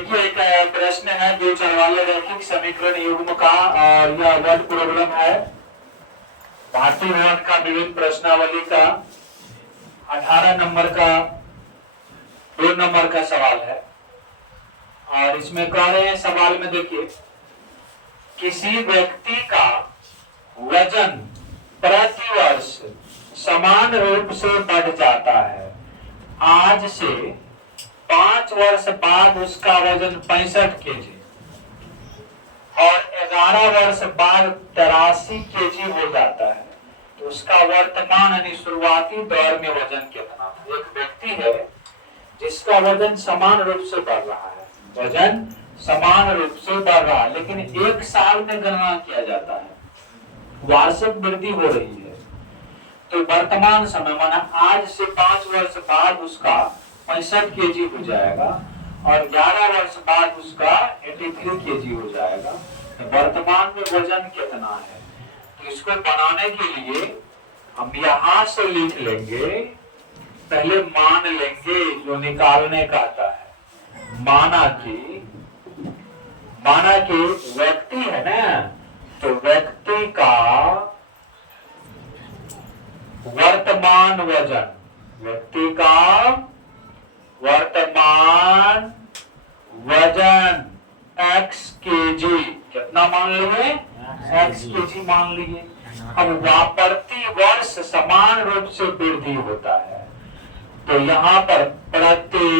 देखिए एक प्रश्न है जो चरवाले रैखिक समीकरण युग्म का और यह वर्ड प्रॉब्लम है भारतीय भवन का विविध प्रश्नावली का 18 नंबर का 2 नंबर का सवाल है। और इसमें कह रहे हैं सवाल में देखिए, किसी व्यक्ति का वजन प्रति वर्ष समान रूप से बढ़ जाता है। आज से 5 वर्ष बाद उसका वजन 65 केजी और 11 वर्ष बाद 83 केजी हो जाता है, तो उसका वर्तमान यानी शुरुआती दौर में वजन कितना? एक व्यक्ति है जिसका वजन समान रूप से बढ़ रहा है, वजन समान रूप से बढ़ रहा है, लेकिन एक साल में गणना किया जाता है, वार्षिक वृद्धि हो रही है। तो वर्तमान समय माना आज से 5 वर्ष बाद उसका 65 केजी हो जाएगा और 11 वर्ष बाद उसका 83 केजी हो जाएगा। तो वर्तमान में वजन कितना है? तो इसको बनाने के लिए हम यहां से लिख लेंगे, पहले मान लेंगे जो निकालने का आता है। माना कि व्यक्ति है ना, तो व्यक्ति का वर्तमान वजन, व्यक्ति का वर्तमान वजन x केजी, कितना मान लिए? x केजी मान लिए। अब प्रति वर्ष समान रूप से वृद्धि होता है, तो यहाँ पर प्रति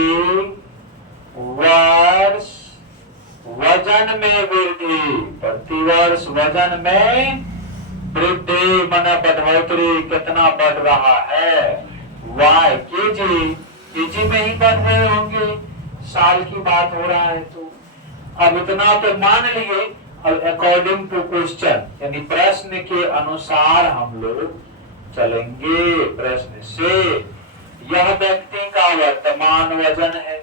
वर्ष वजन में वृद्धि, प्रति वर्ष वजन में वृद्धि माना बढ़ोतरी कितना बढ़ रहा है? y केजी में ही बढ़ रहे होंगे, साल की बात हो रहा है। तो अब इतना तो मान लिए। अब अकॉर्डिंग टू क्वेश्चन यानी प्रश्न के अनुसार हम लोग चलेंगे। प्रश्न से यह व्यक्ति का वर्तमान वजन है,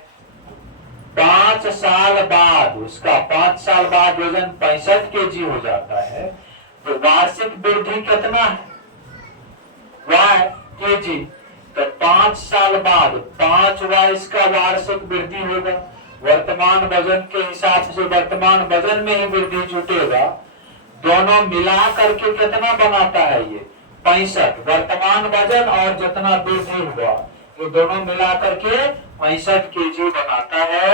5 साल बाद उसका 5 साल बाद वजन 65 केजी हो जाता है, तो वार्षिक वृद्धि कितना है? y KG. तो 5 साल बाद 5y इसका वार्षिक वृद्धि होगा। वर्तमान वजन के हिसाब से वर्तमान वजन में ही वृद्धि जुटेगा। दोनों मिला करके कितना बनाता है? ये 65। वर्तमान वजन और जितना वृद्धि हुआ ये दोनों मिला करके 65 केजी बनाता है।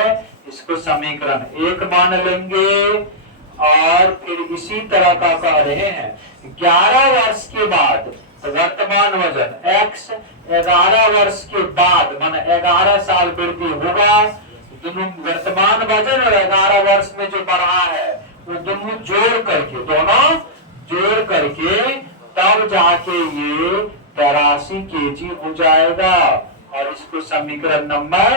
इसको समीकरण 1 मान लेंगे। और फिर इसी तरह का कह रहे हैं 11 वर्ष के बाद वर्तमान वजन x, 11 वर्ष के बाद माना 11 साल वृद्धि होगा। दोनों वर्तमान वजन और 11 वर्ष में जो बढ़ा है वो दोनों जोड़ करके तब जाके ये 83 केजी हो जाएगा। और इसको समीकरण नंबर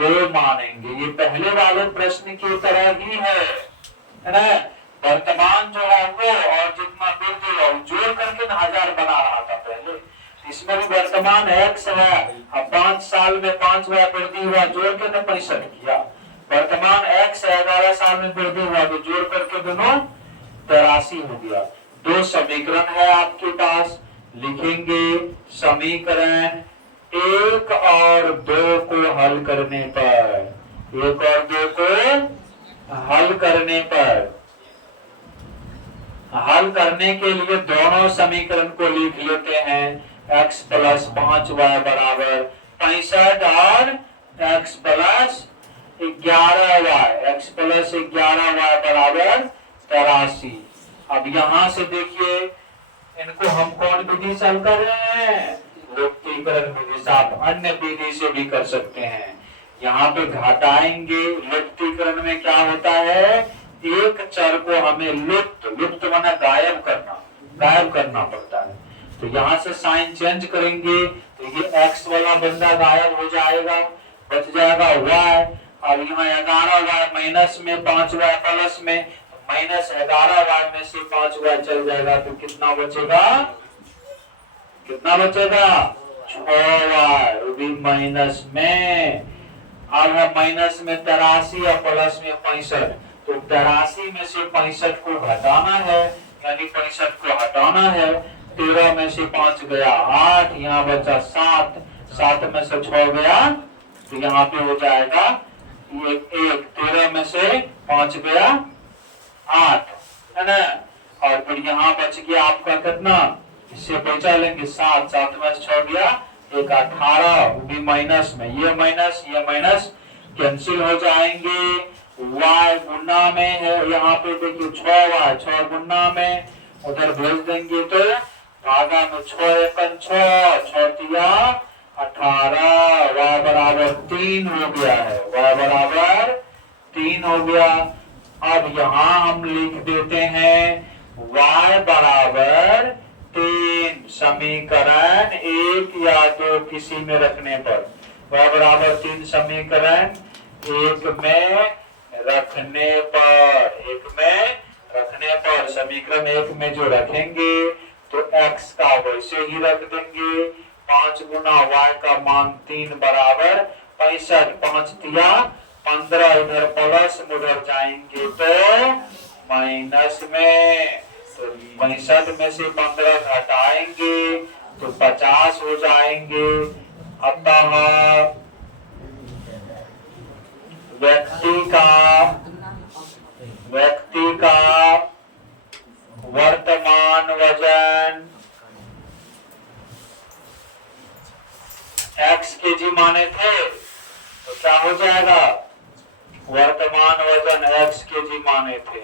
2 मानेंगे। ये पहले वाले प्रश्न की तरह ही है ना? वर्तमान जो है वो और जितना वृद्धि है जोड़ करके 1000 बना रहा था पहले। इसमें भी वर्तमान x है, अब 5 साल में 5 वृद्धि हुआ, जोड़ के 65 किया। वर्तमान x है, 11 साल में वृद्धि हुआ तो जोड़ करके दोनों 83 हो गया। 2 समीकरण है आपके पास, लिखेंगे समीकरण 1 और 2 को हल करने पर, 1 और 2 को हल करने के लिए दोनों समीकरण को लिख लेते हैं। x प्लस 5y बराबर 65 और x प्लस 11y बराबर 83। अब यहां से देखिए इनको हम कौन विधि से हल कर रहे हैं? लुप्तीकरण विधि से। आप अन्य विधि से भी कर सकते हैं। यहाँ पे घटाएंगे। लुप्तीकरण में क्या होता है? एक चर को हमें लुप्त माना गायब करना पड़ता है। तो यहाँ से साइन चेंज करेंगे तो ये x वाला बंदा गायब हो जाएगा, बच जाएगा y। अब यहाँ 11y माइनस में 5y प्लस में, माइनस 11y में से 5y चल जाएगा तो कितना बचेगा? 6y, वो भी माइनस में। अब है माइनस में 83 और प्लस में 65, तो 83 में से 65 को घटाना है, यानी 65 को हटाना है। 13 में से 5 गया 8, यहाँ बचा 7, 7 में से 6 गया तो यहाँ पे हो जाएगा 1, 13 में से 5 गया 8, है ना। और फिर यहाँ बच गया आपका कितना, इससे बचा लेंगे 7, 7 में से 6 गया 1, 18, वो भी माइनस में, ये माइनस कैंसिल हो जाएंगे। y गुना में है, यहाँ पे देखिए 6y, 6 गुना में उधर भेज देंगे तो भागा में 6 एकन 6, 6 तिया 18, y बराबर 3 हो गया है, y बराबर 3 हो गया। अब यहाँ हम लिख देते हैं y बराबर 3, समीकरण 1 या 2 किसी में रखने पर, y बराबर 3 समीकरण 1 में रखने पर, समीकरण 1 में जो रखेंगे तो x का वैसे ही रख देंगे, 5 गुना y का मान 3 बराबर 65, 5 तिया 15, इधर प्लस उधर जाएंगे तो माइनस में, तो 65 में से 15 घटाएंगे तो 50 हो जाएंगे। अतः व्यक्ति का वर्तमान वजन x kg माने थे तो क्या हो जाएगा, वर्तमान वजन x kg माने थे,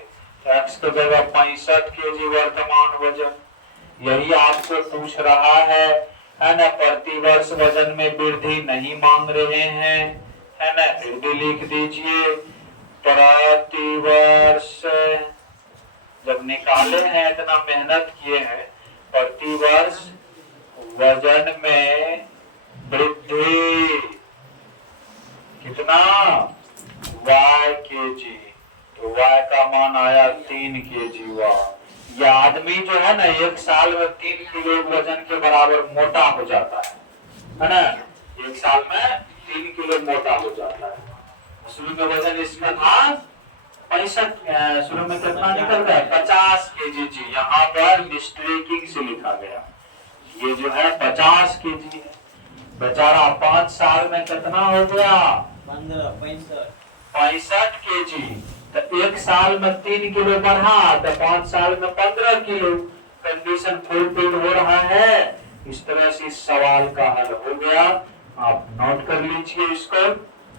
x की जगह 65 kg वर्तमान वजन। यही आपको पूछ रहा है ना। प्रतिवर्ष वजन में वृद्धि नहीं मांग रहे हैं, है ना, फिर भी लिख दीजिए प्रतिवर्ष, जब निकाले हैं इतना मेहनत किए हैं, प्रतिवर्ष वजन में वृद्धि कितना, y kg, तो y का मान आया 3 kg। यह आदमी जो है ना 1 साल में 3 किलो वजन के बराबर मोटा हो जाता है ना, 1 साल में 3 किलो मोटा हो जाता है। शुरू में वजन इसका था 65, शुरू में कितना निकलता है 50 kg जी, यहाँ पर मिस्टेकिंग से लिखा गया, ये जो है 50 kg है। बेचारा 5 साल में कितना हो गया 65 kg, तो 1 साल में 3 किलो बढ़ा तो 5 साल में 15 किलो, कंडीशन फुलफिल हो रहा है। इस तरह से इस सवाल का हल हो गया, आप नोट कर लीजिए इसको।